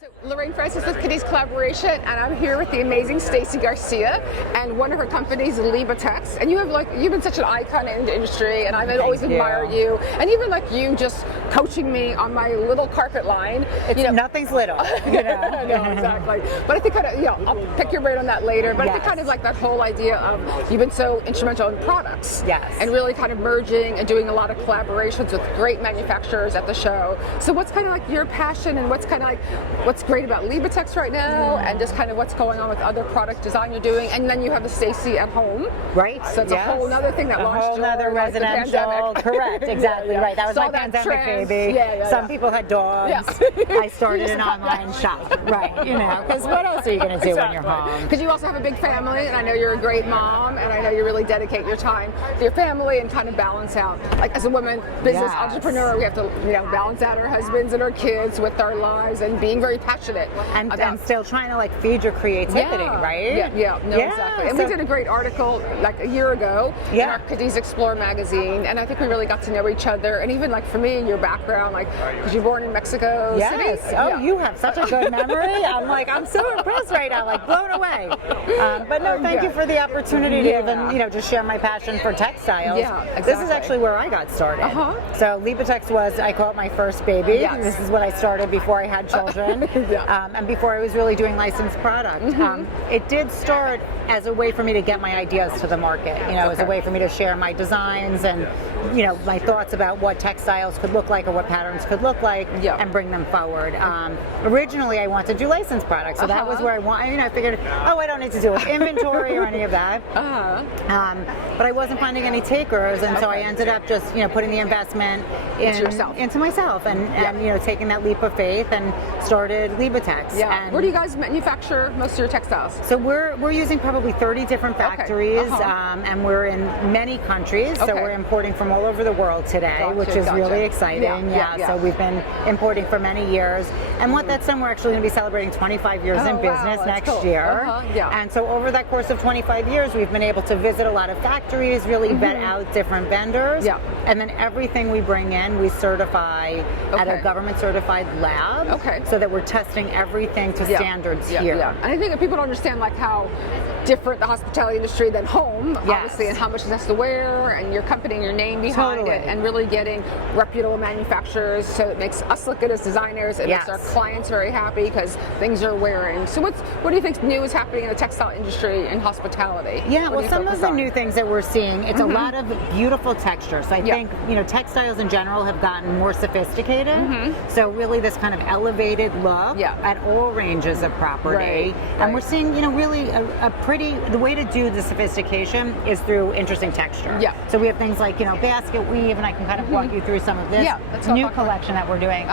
So Lorraine Francis with Cadiz Collaboration, and I'm here with the amazing Stacey Garcia and one of her companies, LebaTex. And you've been such an icon in the industry, and I've always admired you. And even you just coaching me on my little carpet line. Nothing's little. You know? No, exactly. But I think I'll pick your brain on that later. But I think that whole idea of you've been so instrumental in products. Yes. And really kind of merging and doing a lot of collaborations with great manufacturers at the show. So what's kind of your passion, and what's great about LebaTex right now, and just kind of what's going on with other product design you're doing, and then you have the Stacey at home, right? So it's a whole other thing that launched. A whole other residential, correct? Exactly right. That was my pandemic baby. Some people had dogs. I started an online shop, right? Because what else are you going to do when you're home? Because you also have a big family, and I know you're a great mom, and I know you really dedicate your time to your family and kind of balance out. As a woman, business entrepreneur, we have to balance out our husbands and our kids with our lives, and being very passionate and still trying to feed your creativity, right? Exactly. And we did a great article a year ago in our Cadiz Explore magazine, and I think we really got to know each other. And even for me, your background, because you're born in Mexico City. Oh, you have such a good memory. I'm so impressed right now, blown away. But no, thank you for the opportunity to even just share my passion for textiles. Yeah, exactly. This is actually where I got started. So LebaTex I call it my first baby. Yes. This is what I started before I had children. And before I was really doing licensed product. It did start as a way for me to get my ideas to the market, as a way for me to share my designs and, my thoughts about what textiles could look like or what patterns could look like and bring them forward. Originally, I wanted to do licensed products, so that was where I figured, I don't need to do inventory or any of that. But I wasn't finding any takers, and so I ended up just, putting the investment into myself and taking that leap of faith and started LebaTex. And where do you guys manufacture most of your textiles? So we're using probably 30 different factories, and we're in many countries. So we're importing from all over the world today, which is really exciting. So we've been importing for many years, and what that's done, we're actually going to be celebrating 25 years in business next year. And so over that course of 25 years, we've been able to visit a lot of factories, really vet out different vendors, and then everything we bring in, we certify at a government certified lab, so that we're testing everything to standards here. And I think that people don't understand how different the hospitality industry than home, obviously, and how much it has to wear, and your company and your name behind it, and really getting reputable manufacturers, so it makes us look good as designers. It makes our clients very happy because things are wearing. So what do you think new is happening in the textile industry and hospitality? Well, some of the new things that we're seeing, it's a lot of beautiful textures. I think textiles in general have gotten more sophisticated. So really this kind of elevated look at all ranges of property, and we're seeing really the way to do the sophistication is through interesting texture. So we have things like basket weave, and I can kind of walk you through some of this new collection that we're doing.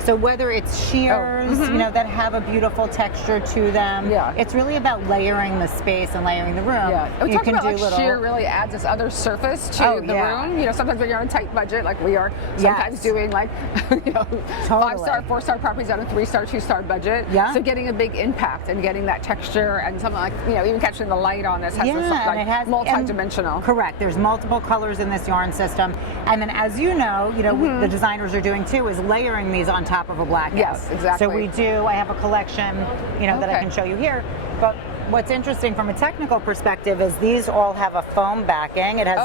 So whether it's sheers, that have a beautiful texture to them, it's really about layering the space and layering the room. You can do sheer really adds this other surface to the room. Sometimes when you're on a tight budget, like we are, sometimes doing 5-star, 4-star properties on a 3-star, 2-star budget. So getting a big impact and getting that texture and something even catching the light on this has and it has multi-dimensional. Correct. There's multiple colors in this yarn system, and then as you know, the designers are doing too is layering these on top of a blackout. Yes, exactly. So I have a collection, that I can show you here, but what's interesting from a technical perspective is these all have a foam backing. It has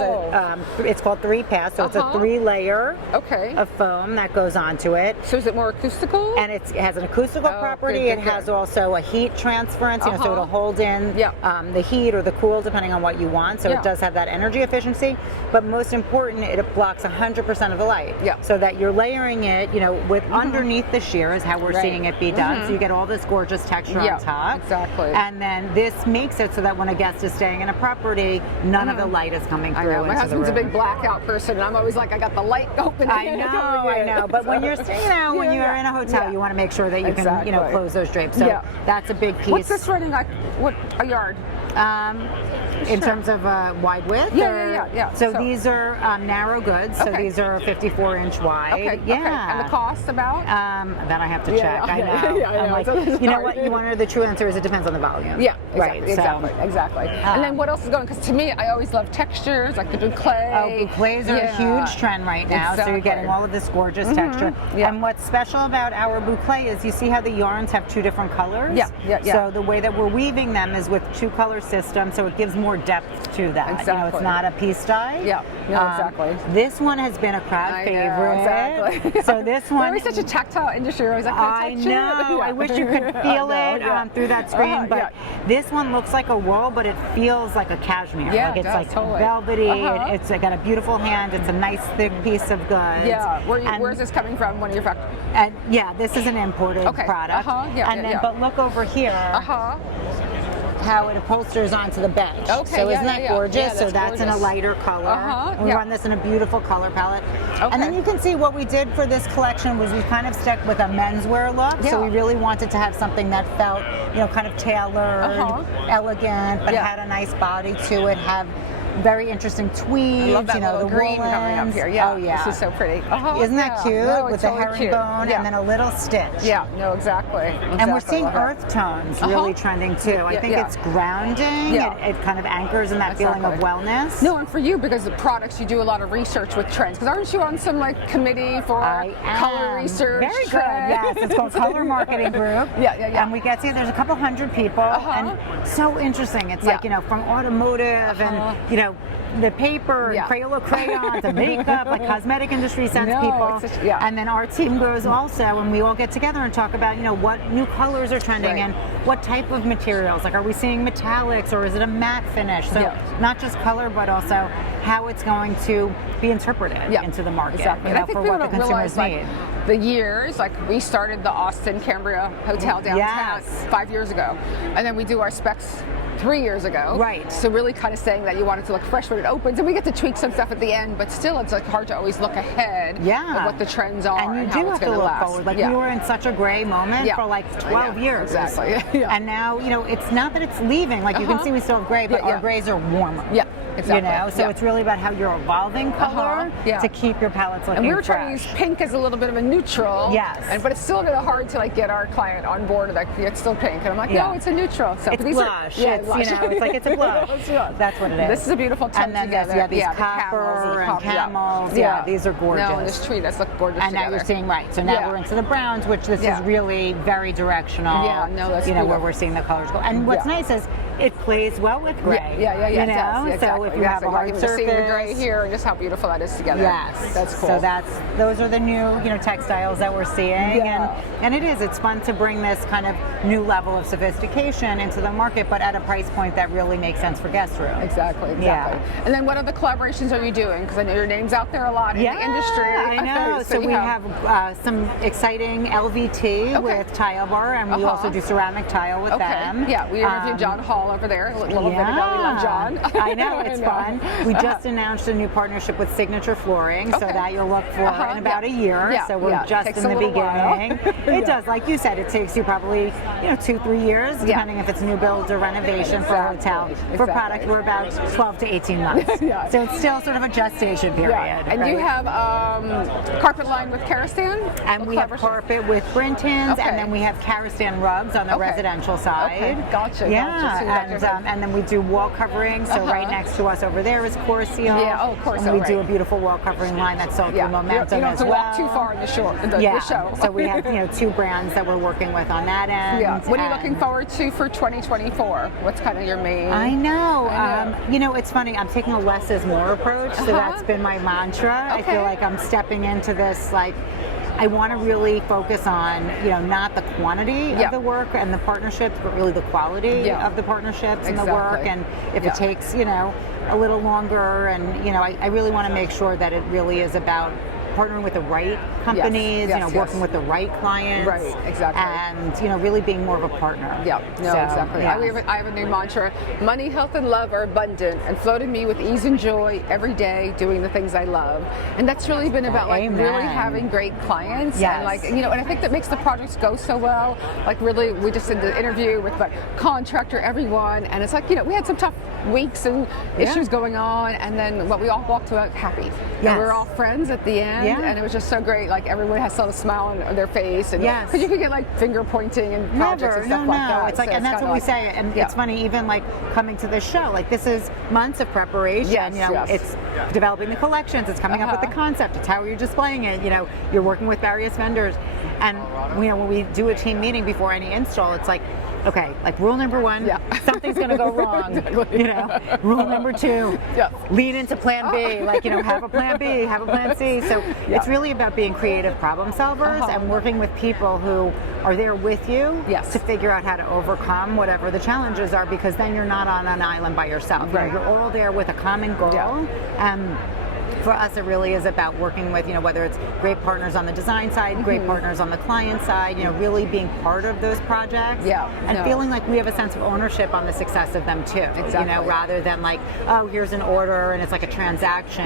it's called 3-pass, so it's a 3-layer of foam that goes onto it. So is it more acoustical? And it has an acoustical property. It has also a heat transference, so it'll hold in the heat or the cool depending on what you want. So it does have that energy efficiency, but most important, it blocks 100% of the light. So that you're layering it, with underneath the sheer is how we're seeing it be done. So you get all this gorgeous texture on top. Exactly. And then this makes it so that when a guest is staying in a property, none of the light is coming through. I know. My husband's a big blackout person, and I'm always I got the light open. I know. But when you're staying when you're in a hotel, you want to make sure that you can, close those drapes. So that's a big piece. What's this running like? What a yard? In terms of wide width? So these are narrow goods. So these are 54-inch wide. And the cost about? That I have to check. I know. I'm you know what? You want to know the true answer is it depends on the volume. right? Exactly. And then what else is going? Because to me, I always love textures, like the boucle. Oh, bouclés are a huge trend right now. So you're getting all of this gorgeous texture. And what's special about our boucle is you see how the yarns have two different colors. So the way that we're weaving them is with two color system, so it gives more depth to that. Exactly. You know, it's not a piece dye. Exactly. This one has been a crowd favorite. Exactly. So this one. We're such a tactile industry. I was like, I know. I wish you could feel it through that screen, but this one looks like a wool, but it feels like a cashmere. Yeah, like it's like totally. velvety. It's got a beautiful hand. It's a nice thick piece of goods. Yeah. Where's this coming from? One of your factories? And yeah, this is an imported product. But look over here. How it upholsters onto the bench. So isn't that gorgeous? So that's gorgeous. In a lighter color. We run this in a beautiful color palette. And then you can see what we did for this collection was we kind of stuck with a menswear look. So we really wanted to have something that felt, kind of tailored, elegant, but had a nice body to it, have very interesting tweeds. I love that the green woolens. coming up here. Oh yeah, this is so pretty. Isn't that cute? No, with totally the herringbone and then a little stitch. Yeah, no, exactly. And we're seeing earth tones really trending too. I think it's grounding. It kind of anchors in that feeling of wellness. No, and for you, because the products, you do a lot of research with trends. Because aren't you on some committee for color research? Very good. Yes, it's called Color Marketing Group. And we get to there's a couple hundred people, and so interesting. It's like from automotive and the paper and Crayola crayons and makeup, like cosmetic industry sends people. And then our team goes also, and we all get together and talk about, what new colors are trending and what type of materials. Like, are we seeing metallics or is it a matte finish? So not just color, but also how it's going to be interpreted into the market. And I think for people what the don't consumers realize, need. The years, we started the Austin Cambria Hotel downtown 5 years ago, and then we do our specs 3 years ago. So really kind of saying that you want it to look fresh when it opens, and we get to tweak some stuff at the end, but still it's hard to always look ahead of what the trends are and you how do it's have to look last. forward. We were in such a gray moment for 12 years. And now, it's not that it's leaving. You can see we still have gray, but our grays are warmer. So it's really about how you're evolving color to keep your palettes looking fresh. And we were trying to use pink as a little bit of a neutral. But it's still really hard to get our client on board. It's still pink, and I'm like, no, it's a neutral. So it's blush. It's a blush. That's what it is. This is a beautiful tone and then together. These copper and camels. These are gorgeous. No, this tree, that's look gorgeous. And now you're seeing So now we're into the browns, which this is really very directional. That's where we're seeing the colors go. And what's nice is it plays well with gray. So if you have a hard surface, see the gray here, and just how beautiful that is together. That's cool. So those are the new textiles that we're seeing, and it's fun to bring this kind of new level of sophistication into the market, but at a price point that really makes sense for guest room. Exactly. And then what other collaborations are you doing? Because I know your name's out there a lot in the industry. I know. so we have some exciting LVT with Tile Bar, and we also do ceramic tile with them. We interviewed John Hall over there a little bit ago. We love John. I know, it's fun. We just announced a new partnership with Signature Flooring, so that you'll look for in about a year. So we're just in the beginning. It does, like you said, it takes you probably 2-3 years, depending if it's new build or renovation for a hotel. For product, we're about 12 to 18 months. So it's still sort of a gestation period. And you have carpet line with Karastan? And we have carpet with Brintons, and then we have Karastan rugs on the residential side. Gotcha. And then we do wall covering. So right next to us over there is Corseal. And we do a beautiful wall covering line that's sold through Momentum you don't have to walk too far in the show. So we have 2 brands that we're working with on that end. What are you looking forward to for 2024? What's kind of your main? I know. It's funny. I'm taking a less is more approach. So that's been my mantra. I feel like I'm stepping into this I want to really focus on, not the quantity of the work and the partnerships, but really the quality of the partnerships and the work. And if it takes, a little longer, and I really want to make sure that it really is about partnering with the right companies, working with the right clients, and really being more of a partner. Exactly. I have a new mantra: money, health, and love are abundant and flow to me with ease and joy every day, doing the things I love. And that's really been about really having great clients, and and I think that makes the projects go so well. Really, we just did the interview with the contractor, everyone, and it's we had some tough weeks and issues going on, and then we all walked out happy. And we're all friends at the end. end, and it was just so great. Like everyone has a smile on their face, and because you could get like finger pointing and projects and stuff like that. It's like, so and that's what we say. And it's funny, even like coming to this show, like this is months of preparation. It's developing the collections, it's coming up with the concept, it's how you're displaying it. You're working with various vendors, and when we do a team meeting before any install, it's like, okay, like rule number one, something's going to go wrong. Rule number two, lead into plan B. Like, have a plan B, have a plan C. So it's really about being creative problem solvers and working with people who are there with you to figure out how to overcome whatever the challenges are, because then you're not on an island by yourself. You're all there with a common goal. For us, it really is about working with, whether it's great partners on the design side, great partners on the client side, really being part of those projects and feeling like we have a sense of ownership on the success of them too. Rather than like, oh, here's an order and it's like a transaction.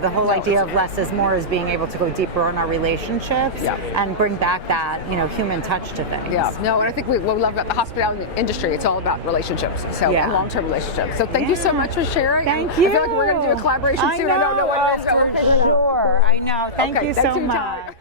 The whole idea of less is more is being able to go deeper on our relationships and bring back that, human touch to things. And I think what we love about the hospitality industry, it's all about relationships, and long-term relationships. So thank you so much for sharing. Thank you. I feel like we're going to do a collaboration soon. I don't know what it is. For sure. I know. Thank you so much.